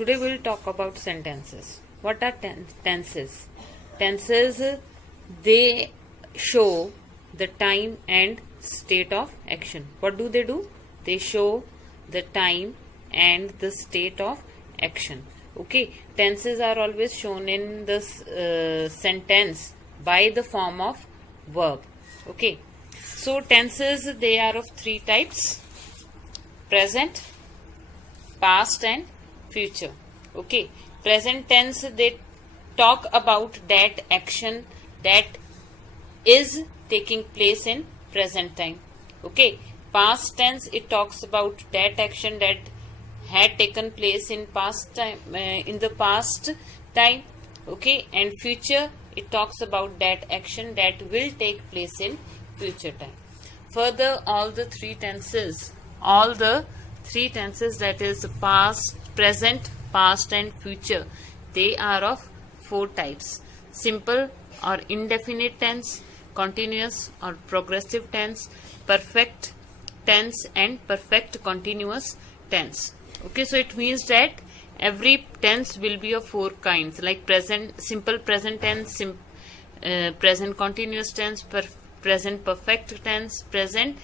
today we'll talk about sentences. What are tenses? Tenses, they show the time and state of action. What do? They show the time and the state of action. Okay, tenses are always shown in this sentence by the form of verb. Okay, so tenses, they are of three types: present, past and future. Okay, present tense, they talk about that action that is taking place in present time. Okay, past tense, it talks about that action that had taken place in past time, in the past time. Okay, and future, it talks about that action that will take place in future time. Further, all the three tenses, that is past, present, past and future, they are of four types: simple or indefinite tense, continuous or progressive tense, perfect tense and perfect continuous tense. Okay, so it means that every tense will be of four kinds, like present, simple present tense, present continuous tense, present perfect tense, present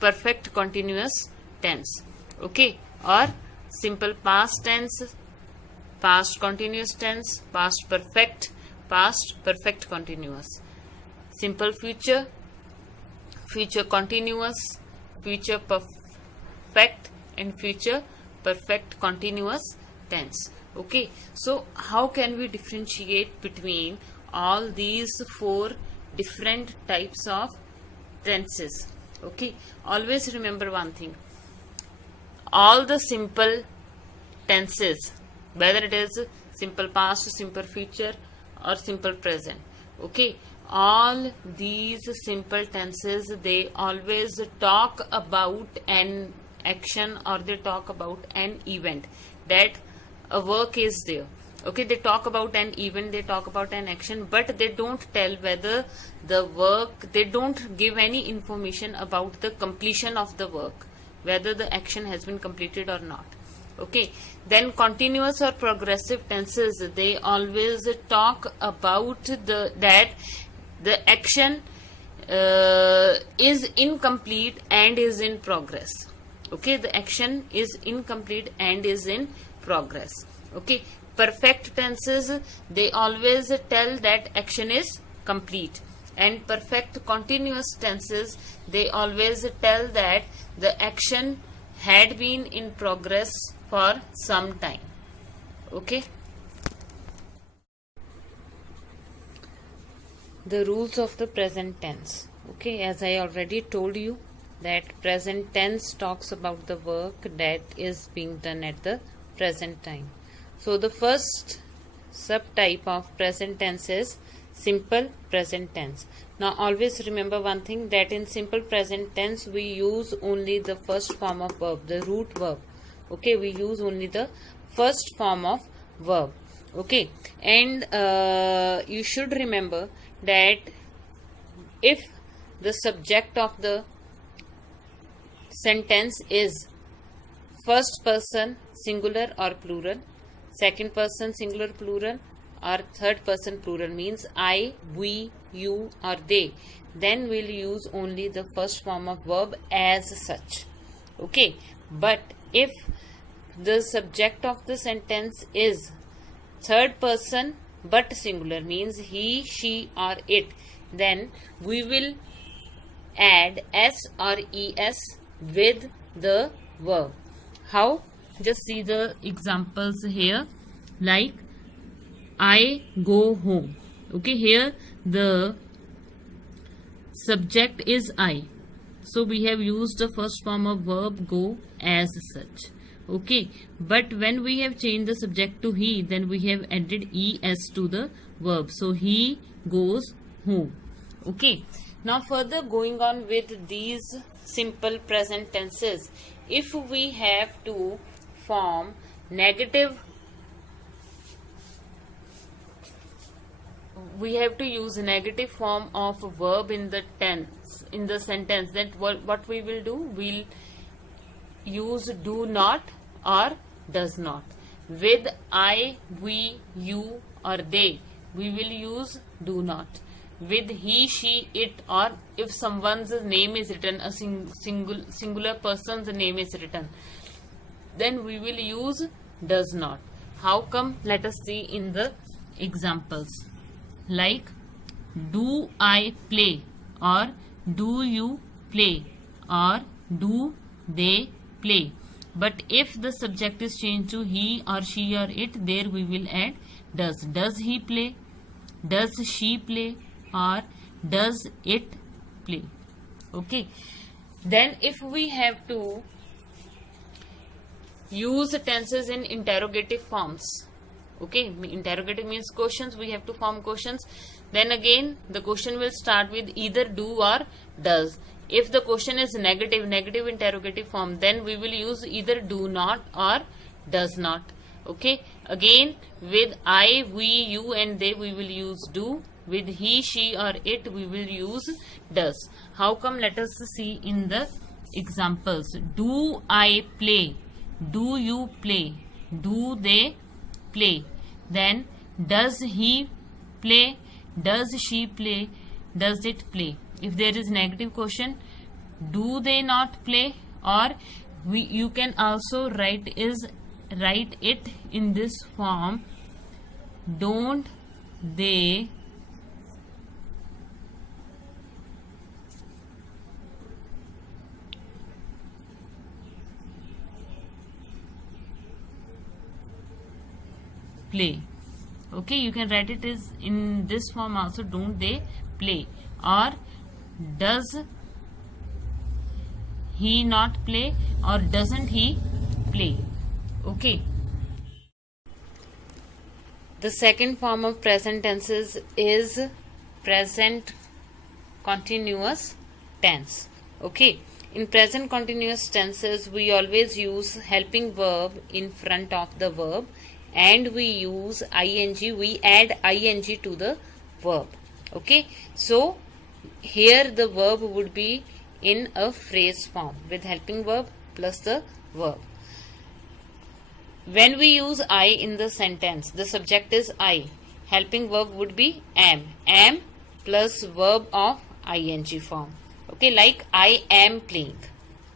perfect continuous tense. Okay, or simple past tense, past continuous tense, past perfect continuous, simple future, future continuous, future perfect and future perfect continuous tense. Okay, so how can we differentiate between all these four different types of tenses? Okay, always remember one thing: all the simple tenses, whether it is simple past, simple future or simple present, okay, all these simple tenses, they always talk about an action or they talk about an event, that a work is there. Okay, they talk about an event, they talk about an action, but they don't tell whether the work, they don't give any information about the completion of the work, whether the action has been completed or not. Okay, then continuous or progressive tenses, they always talk about that the action is incomplete and is in progress. Okay, the action is incomplete and is in progress. Okay, perfect tenses, they always tell that action is complete, and perfect continuous tenses, they always tell that the action had been in progress for some time. Okay, the rules of the present tense. Okay, as I already told you, that present tense talks about the work that is being done at the present time. So the first subtype of present tense is simple present tense. Now always remember one thing, that in simple present tense we use only the first form of verb, the root verb. Okay, we use only the first form of verb. Okay, and you should remember that if the subject of the sentence is first person singular or plural, second person singular plural, or third person plural, means I, we, you or they, then we'll use only the first form of verb as such. Okay, but if the subject of the sentence is third person but singular, means he, she or it, then we will add s or es with the verb. How? Just see the examples here, like I go home. Okay, here the subject is I, so we have used the first form of verb go as such. Okay, but when we have changed the subject to he, then we have added es to the verb, so he goes home. Okay, now further going on with these simple present tenses, if we have to form negative, we have to use negative form of verb in the tense, in the sentence, then what we will do, we'll use do not or does not. with I, we, you or they, we will use do not. With he, she, it, or if someone's name is written, a singular person's name is written, then we will use does not. How come? Let us see in the examples. Like, do I play, or do you play, or do they play. But if the subject is changed to he or she or it, there we will add does. Does he play? Does she play? Or does it play? Okay. Then if we have to use tenses in interrogative forms, okay, interrogative means questions, we have to form questions. Then again the question will start with either do or does. If the question is negative interrogative form, then we will use either do not or does not. Okay, again with I, we, you and they, we will use do. With he, she or it, we will use does. How come? Let us see in the examples. Do I play? Do you play? Do they play? Then does he play? Does she play? Does it play? If there is negative question, do they not play? Or you can also write it in this form. Don't they play? Okay, you can write it is in this form also. Don't they play? Or does he not play? Or doesn't he play? Okay. The second form of present tenses is present continuous tense. Okay. In present continuous tenses, we always use helping verb in front of the verb, and we use ing, we add ing to the verb. Okay, so here the verb would be in a phrase form with helping verb plus the verb. When we use I in the sentence, the subject is I, helping verb would be am plus verb of ing form. Okay, like I am playing.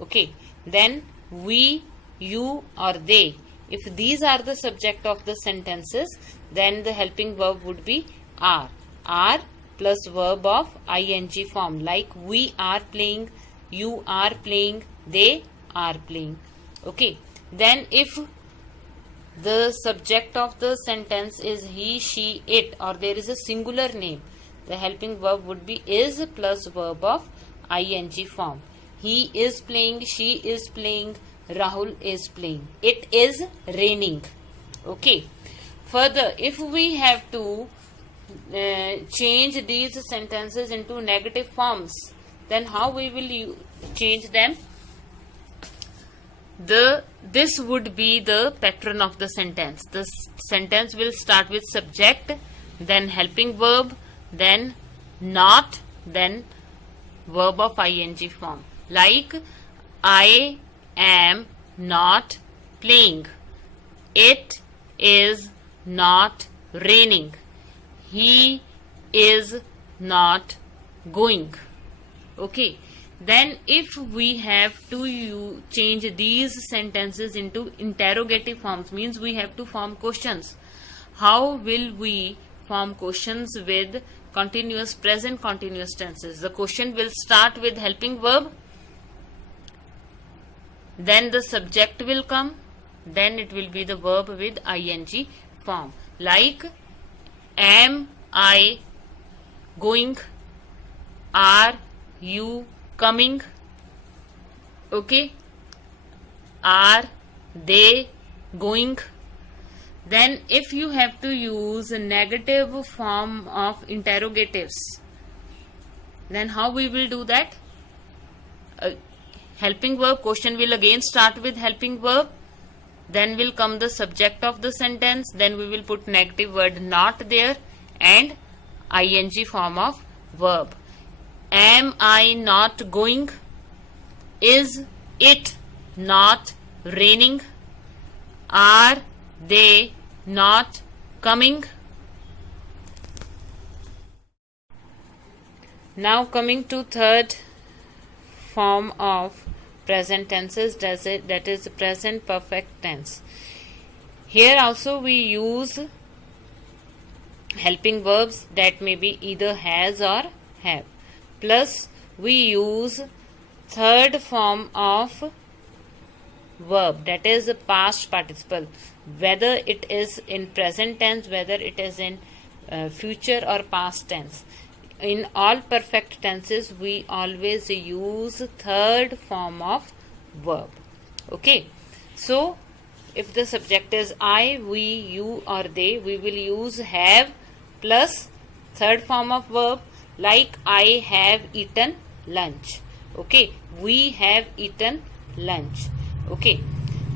Okay, then we, you or they, if these are the subject of the sentences, then the helping verb would be are plus verb of ing form, like we are playing, you are playing, they are playing. Okay, then if the subject of the sentence is he, she, it, or there is a singular name, the helping verb would be is plus verb of ing form. He is playing, she is playing, Rahul is playing, it is raining. Okay, further, if we have to change these sentences into negative forms, then how we will change them? This would be the pattern of the sentence. The sentence will start with subject, then helping verb, then not, then verb of ing form. Like I am not playing, it is not raining, he is not going. Okay, then if we have to change these sentences into interrogative forms, means we have to form questions. How will we form questions with continuous present continuous tenses? The question will start with helping verb, then the subject will come, then it will be the verb with ing form. Like am I going, are you coming, okay, are they going. Then if you have to use a negative form of interrogatives, then how we will do that? Helping verb, question will again start with helping verb, then will come the subject of the sentence, then we will put negative word not there and ing form of verb. Am I not going? Is it not raining? Are they not coming? Now coming to third form of present tenses, that is present perfect tense. Here also we use helping verbs that may be either has or have. Plus we use third form of verb, that is the past participle, whether it is in present tense, whether it is in future or past tense. In all perfect tenses we always use third form of verb. Okay, so if the subject is I, we, you or they, we will use have plus third form of verb, like I have eaten lunch. Okay, we have eaten lunch. Okay,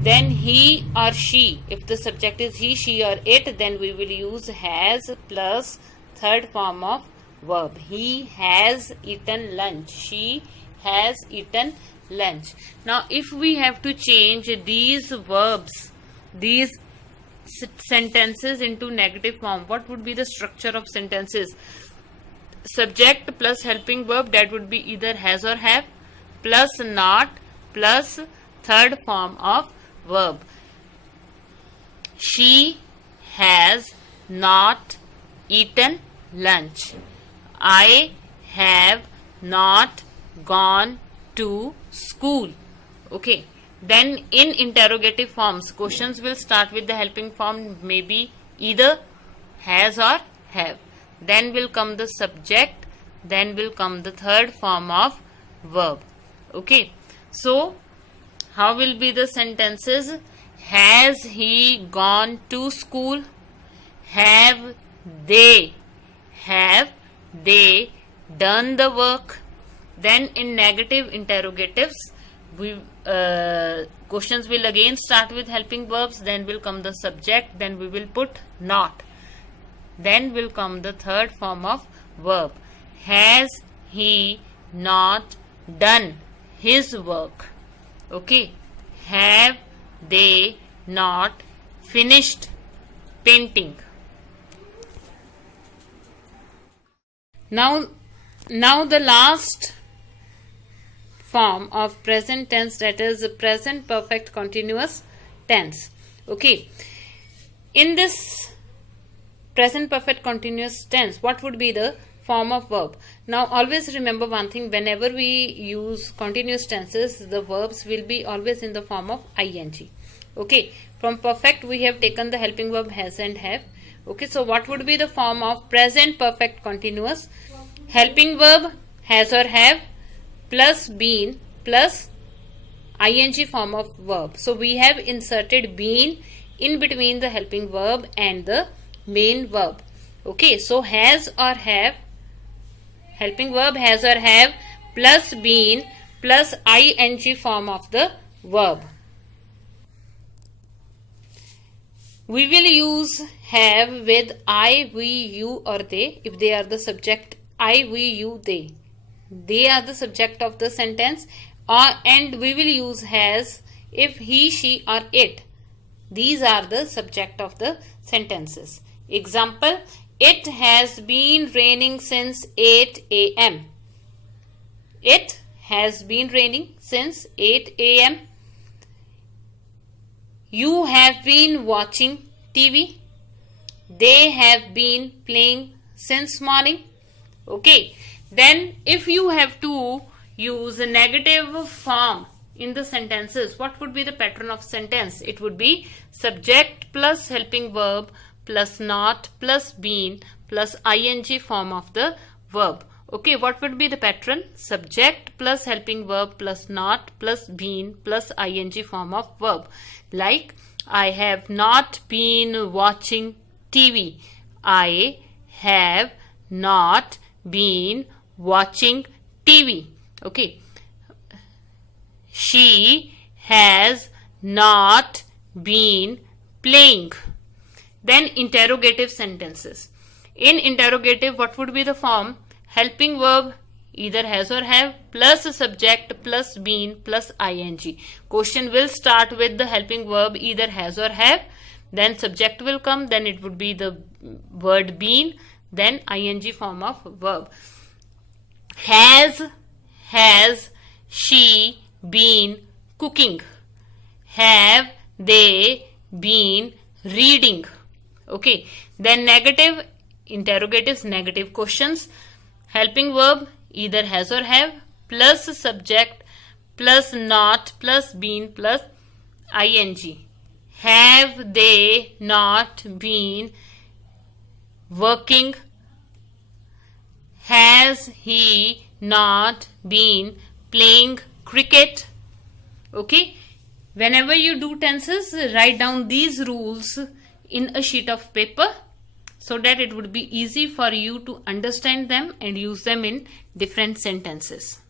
then he or she, if the subject is he, she or it, then we will use has plus third form of verb. He has eaten lunch. She has eaten lunch. Now if we have to change these verbs, these sentences into negative form, what would be the structure of sentences? Subject plus helping verb, that would be either has or have, plus not, plus third form of verb. She has not eaten lunch. I have not gone to school. Okay, then in interrogative forms, questions will start with the helping form, maybe either has or have. Then will come the subject, then will come the third form of verb. Okay, so how will be the sentences? Has he gone to school? Have they done the work? Then in negative interrogatives, questions will again start with helping verbs, then will come the subject, then we will put not. Then will come the third form of verb. Has he not done his work? Okay. Have they not finished painting? Now the last form of present tense, that is present perfect continuous tense. Okay, in this present perfect continuous tense, what would be the form of verb? Now always remember one thing, whenever we use continuous tenses, the verbs will be always in the form of ing. Okay, from perfect we have taken the helping verb has and have. Okay, so what would be the form of present perfect continuous? Helping verb has or have plus been plus ing form of verb. So we have inserted been in between the helping verb and the main verb. Okay, so has or have, helping verb has or have plus been plus ing form of the verb. We will use have with I, we, you or they if they are the subject. I, we, you, they. They are the subject of the sentence. And we will use has if he, she or it. These are the subject of the sentences. Example, it has been raining since 8 a.m. It has been raining since 8 a.m. You have been watching TV. They have been playing since morning. Okay. Then if you have to use a negative form in the sentences, what would be the pattern of sentence? It would be subject plus helping verb plus not plus been plus ing form of the verb. Okay, what would be the pattern? Subject plus helping verb plus not plus been plus ing form of verb. Like, I have not been watching TV. I have not been watching TV. Okay. She has not been playing. Then interrogative sentences. In interrogative, what would be the form? Helping verb either has or have plus a subject plus been plus ing. Question will start with the helping verb either has or have then subject will come, then it would be the word been, then ing form of verb. Has she been cooking? Have they been reading? Okay, then negative interrogatives, negative questions. Helping verb either has or have plus subject plus not plus been plus ing. Have they not been working? Has he not been playing cricket? Okay, whenever you do tenses, write down these rules in a sheet of paper so that it would be easy for you to understand them and use them in different sentences.